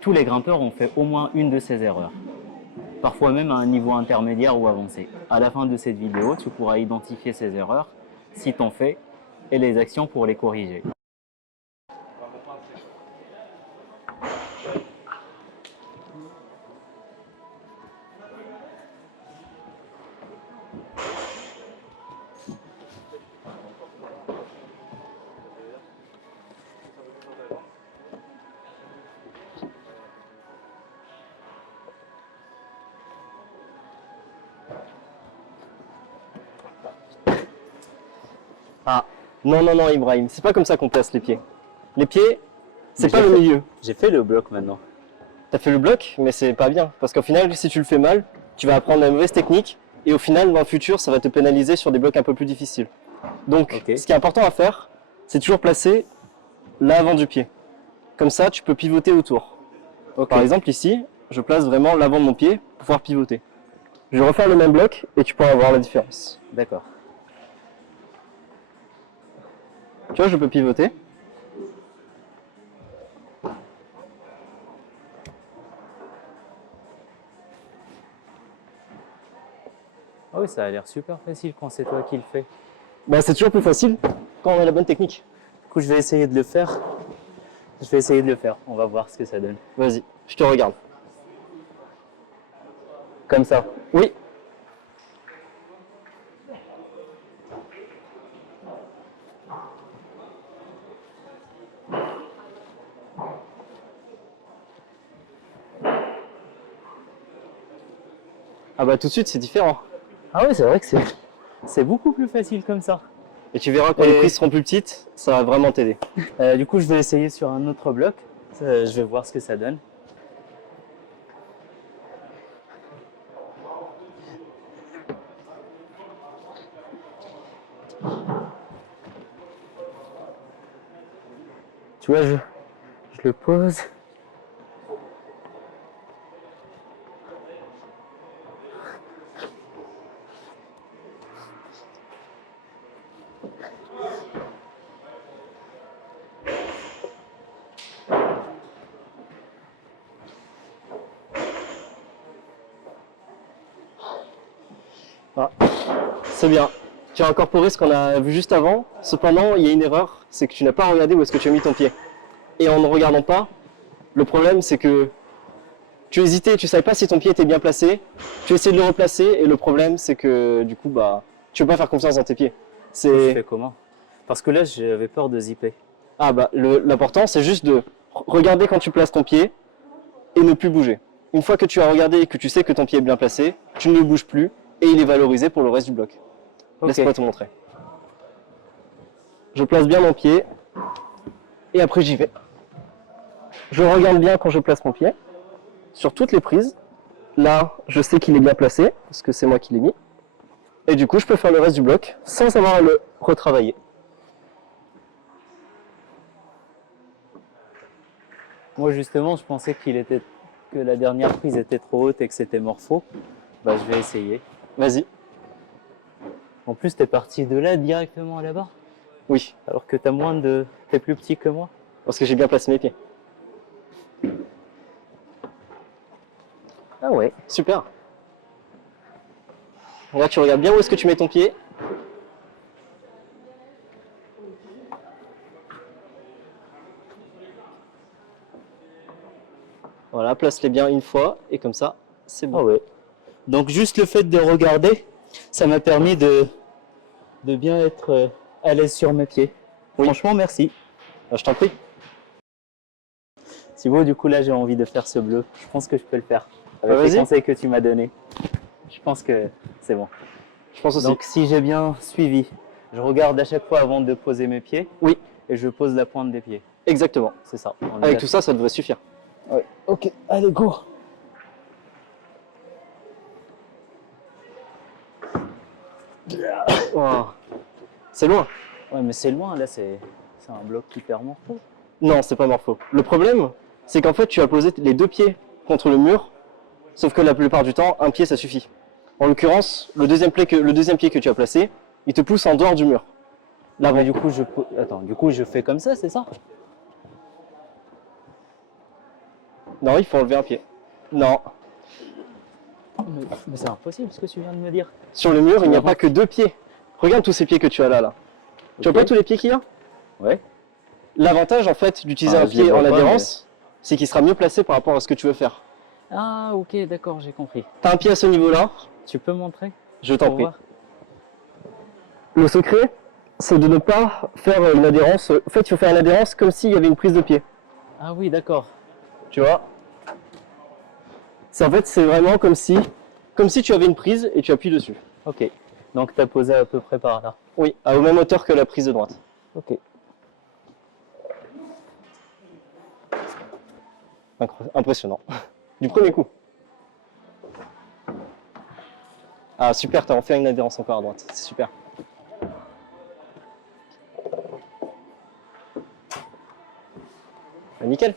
Tous les grimpeurs ont fait au moins une de ces erreurs, parfois même à un niveau intermédiaire ou avancé. À la fin de cette vidéo, tu pourras identifier ces erreurs, si t'en fais, et les actions pour les corriger. Ah, non, non, non, Ibrahim, c'est pas comme ça qu'on place les pieds. Les pieds, c'est pas le milieu. J'ai fait le bloc maintenant. T'as fait le bloc, mais c'est pas bien. Parce qu'au final, si tu le fais mal, tu vas apprendre la mauvaise technique. Et au final, dans le futur, ça va te pénaliser sur des blocs un peu plus difficiles. Donc, Ok. ce qui est important à faire, c'est toujours placer l'avant du pied. Comme ça, tu peux pivoter autour. Par exemple, ici, je place vraiment l'avant de mon pied pour pouvoir pivoter. Je vais refaire le même bloc et tu pourras voir la différence. D'accord. Tu vois, je peux pivoter. Ah oui, ça a l'air super facile quand c'est toi qui le fais. Bah, c'est toujours plus facile quand on a la bonne technique. Du coup, je vais essayer de le faire. On va voir ce que ça donne. Vas-y, je te regarde. Comme ça. Oui. Ah bah tout de suite c'est différent. Ah ouais, c'est vrai que c'est beaucoup plus facile comme ça. Et tu verras quand les prises seront plus petites, ça va vraiment t'aider. Du coup, je vais essayer sur un autre bloc. Je vais voir ce que ça donne. Tu vois, je le pose. Ah, c'est bien. Tu as incorporé ce qu'on a vu juste avant. Cependant, il y a une erreur, c'est que tu n'as pas regardé où est-ce que tu as mis ton pied. Et en ne regardant pas, le problème c'est que tu hésitais, tu savais pas si ton pied était bien placé. Tu essayais de le replacer et le problème c'est que du coup bah tu peux pas faire confiance dans tes pieds. Je fais comment? Parce que là, j'avais peur de zipper. Ah bah l'important c'est juste de regarder quand tu places ton pied et ne plus bouger. Une fois que tu as regardé et que tu sais que ton pied est bien placé, tu ne le bouges plus et il est valorisé pour le reste du bloc. Ok. Laisse-moi te montrer. Je place bien mon pied et après j'y vais. Je regarde bien quand je place mon pied sur toutes les prises. Là, je sais qu'il est bien placé parce que c'est moi qui l'ai mis. Et du coup, je peux faire le reste du bloc sans avoir à le retravailler. Moi, justement, je pensais que la dernière prise était trop haute et que c'était morpho. Bah, je vais essayer. Vas-y. En plus, t'es parti de là directement là-bas, Oui, alors que t'es plus petit que moi. parce que j'ai bien placé mes pieds. Ah ouais. Super. Là, tu regardes bien où est-ce que tu mets ton pied. Voilà, place-les bien une fois et comme ça, c'est bon. Ah ouais. Donc juste le fait de regarder, ça m'a permis de bien être à l'aise sur mes pieds. Oui. Franchement, merci. Je t'en prie. Thibaut, du coup là j'ai envie de faire ce bleu. Je pense que je peux le faire. Avec Bah, les vas-y. conseils que tu m'as donnés. Je pense que c'est bon. Je pense aussi. Donc si j'ai bien suivi, je regarde à chaque fois avant de poser mes pieds. Oui, Et je pose la pointe des pieds. exactement. C'est ça. Avec tout ça, ça devrait suffire. Ouais. Ok, allez go. Oh. C'est loin. Ouais, mais c'est loin là, c'est un bloc hyper morpho. Non, c'est pas morpho. Le problème, c'est qu'en fait, tu as posé les deux pieds contre le mur, sauf que la plupart du temps, un pied, ça suffit. En l'occurrence, le deuxième pied que tu as placé, il te pousse en dehors du mur. Là, L'avant. mais du coup, je fais comme ça, c'est ça? Non, il faut enlever un pied. Non. Mais c'est impossible ce que tu viens de me dire. Sur le mur, il n'y a pas que 2 pieds. Regarde tous ces pieds que tu as là. Tu vois pas tous les pieds qu'il y a? Ouais. L'avantage en fait d'utiliser Ah, un je les pied vois en pas, adhérence, c'est qu'il sera mieux placé par rapport à ce que tu veux faire. Ah, ok, d'accord, j'ai compris. T'as un pied à ce niveau-là, Tu peux montrer? je t'en Pour prie. voir. Le secret, c'est de ne pas faire une adhérence. En fait, il faut faire une adhérence comme s'il y avait une prise de pied. Ah oui, d'accord. Tu vois? En fait, c'est vraiment comme si tu avais une prise et tu appuies dessus. Ok. Donc tu as posé à peu près par là. Oui, à la même hauteur que la prise de droite. Ok. Impressionnant. Du premier coup. Ah super, t'as refait une adhérence encore à droite. C'est super. Ah, nickel.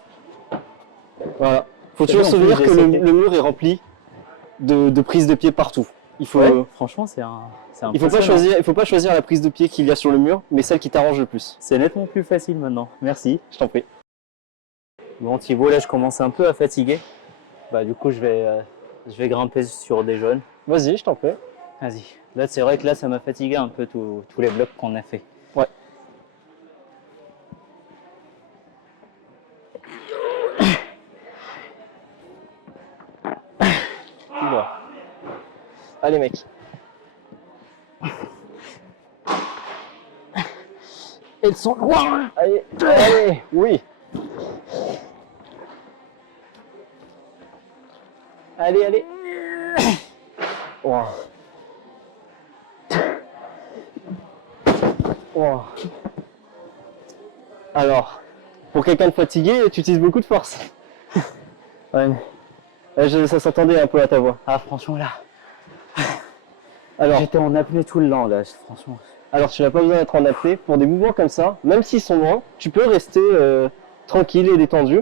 Voilà. Faut toujours se souvenir que le mur est rempli de prises de pied partout. Il faut, Ouais, franchement, c'est il faut pas choisir la prise de pied qu'il y a sur le mur, mais celle qui t'arrange le plus. C'est nettement plus facile maintenant. Merci. Je t'en prie. Bon, Thibaut, là, je commence un peu à fatiguer. Bah, du coup, je vais grimper sur des jaunes. Vas-y, je t'en prie. Vas-y. Là, c'est vrai que là, ça m'a fatigué un peu tous les blocs qu'on a fait. Ouais. Bon. Allez, mec. Elles sont loin. Allez, allez, oui. Allez, allez. Wow. Wow. Alors, pour quelqu'un de fatigué, tu utilises beaucoup de force. Ouais. Ça s'entendait un peu à ta voix. Ah, franchement, là. Alors, J'étais en apnée tout le long, là, franchement. alors tu n'as pas besoin d'être en apnée. Pour des mouvements comme ça, même s'ils sont loin, tu peux rester tranquille et détendu.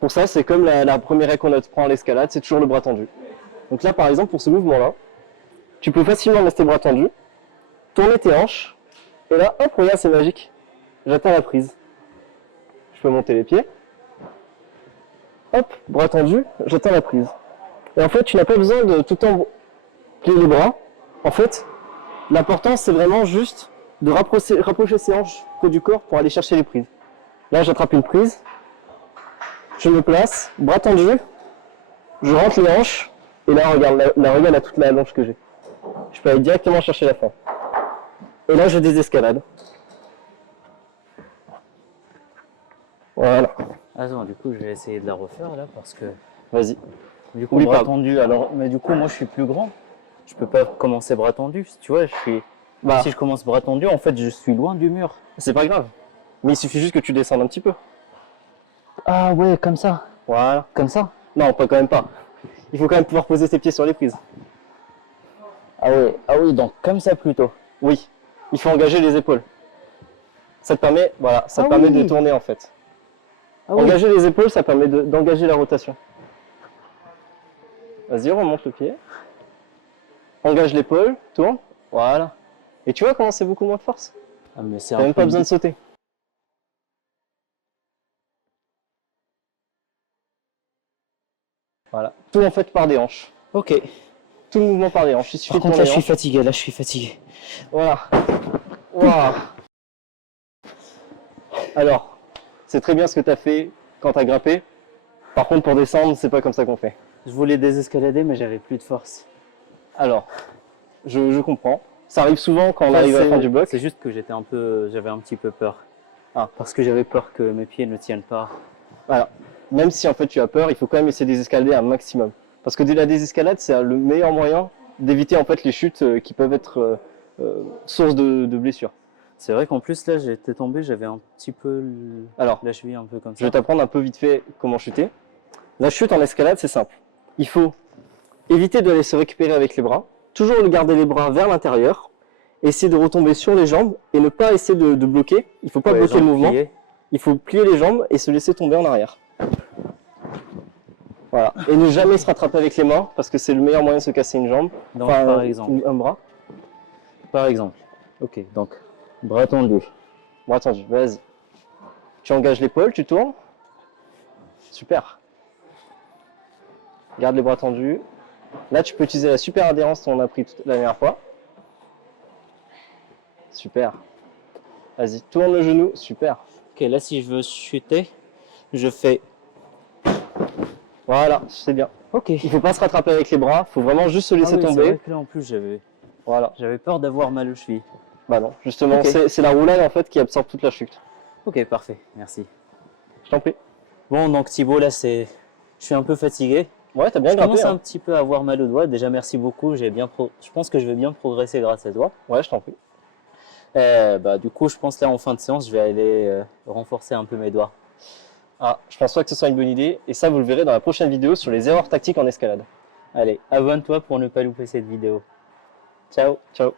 Pour ça, c'est comme la première règle qu'on apprend à l'escalade, c'est toujours le bras tendu. Donc là, par exemple, pour ce mouvement-là, tu peux facilement rester bras tendu, tourner tes hanches, et là, hop, regarde, c'est magique. J'atteins la prise. Je peux monter les pieds. Hop, bras tendu, j'atteins la prise. Et en fait, tu n'as pas besoin de tout le temps plier les bras. En fait, l'important, c'est vraiment juste de rapprocher ses hanches près du corps pour aller chercher les prises. Là, j'attrape une prise, je me place, bras tendu, je rentre les hanches, et là, regarde, regarde toute la longe que j'ai. Je peux aller directement chercher la fin. Et là, je désescalade. Voilà. Attends, du coup, je vais essayer de la refaire, là, parce que... Vas-y. Du coup, Oui, bras pas. tendu, alors... Mais du coup, moi, je suis plus grand. Je peux pas commencer bras tendu, tu vois, Bah, si je commence bras tendu, en fait, je suis loin du mur. c'est pas grave. Mais il suffit juste que tu descendes un petit peu. Ah ouais, comme ça. Voilà. Comme ça. Non, pas quand même pas. Il faut quand même pouvoir poser ses pieds sur les prises. Ah oui, donc comme ça plutôt. Oui. Il faut engager les épaules. Ça te permet, voilà, ça te Ah permet oui. de tourner en fait. Ah oui. Engager les épaules, ça permet d'engager la rotation. Vas-y, remonte le pied. Engage l'épaule, tourne. Voilà. Et tu vois comment c'est beaucoup moins de force. Ah, mais c'est T'as même pas besoin de sauter. Voilà. Tout en fait par des hanches. Ok. Tout le mouvement par des hanches. Il suffit Par de contre, tourner là, je les suis hanches. fatigué. Là, je suis fatigué. Voilà. Waouh. Alors, c'est très bien ce que tu as fait quand tu as grimpé. Par contre, pour descendre, c'est pas comme ça qu'on fait. Je voulais désescalader, mais j'avais plus de force. Alors, je comprends. Ça arrive souvent quand on arrive à la fin du bloc. C'est juste que j'avais un petit peu peur. Ah. Parce que j'avais peur que mes pieds ne tiennent pas. Voilà. Même si en fait tu as peur, il faut quand même essayer de désescalader un maximum. Parce que la désescalade, c'est le meilleur moyen d'éviter en fait les chutes qui peuvent être source de blessures. C'est vrai qu'en plus, là, j'étais tombé, j'avais un petit peu Alors, la cheville un peu comme je ça. vais t'apprendre un peu vite fait comment chuter. La chute en escalade, c'est simple. Il faut éviter d'aller se récupérer avec les bras, toujours garder les bras vers l'intérieur, essayer de retomber sur les jambes et ne pas essayer de bloquer. Il ne faut pas bloquer le mouvement. Plier. Il faut plier les jambes et se laisser tomber en arrière. Voilà. Et ne jamais se rattraper avec les mains parce que c'est le meilleur moyen de se casser une jambe. Donc, Enfin, par exemple. un bras. Par exemple. Ok, donc, bras tendu. Bras tendu, vas-y. Tu engages l'épaule, tu tournes. Super. Garde les bras tendus. Là, tu peux utiliser la super adhérence qu'on a pris la dernière fois. Super. Vas-y, tourne le genou. Super. Ok, là, si je veux chuter, je fais. Voilà, c'est bien. Ok. Il faut pas se rattraper avec les bras. Il faut vraiment juste se laisser Ah oui, c'est tomber. vrai que là, en plus, Voilà. j'avais peur d'avoir mal aux chevilles. Bah non, justement, Ok. c'est la roulade en fait qui absorbe toute la chute. Ok, parfait. Merci. Je t'en prie. Bon, donc Thibaut, là, je suis un peu fatigué. Ouais, t'as bien Je grimpé. commence Hein. un petit peu à avoir mal aux doigts. Déjà, merci beaucoup. Je pense que je vais bien progresser grâce à toi. Ouais, je t'en prie. Du coup, je pense là, en fin de séance, je vais aller renforcer un peu mes doigts. Ah, je pense pas que ce soit une bonne idée. Et ça, vous le verrez dans la prochaine vidéo sur les erreurs tactiques en escalade. Allez, abonne-toi pour ne pas louper cette vidéo. Ciao! Ciao.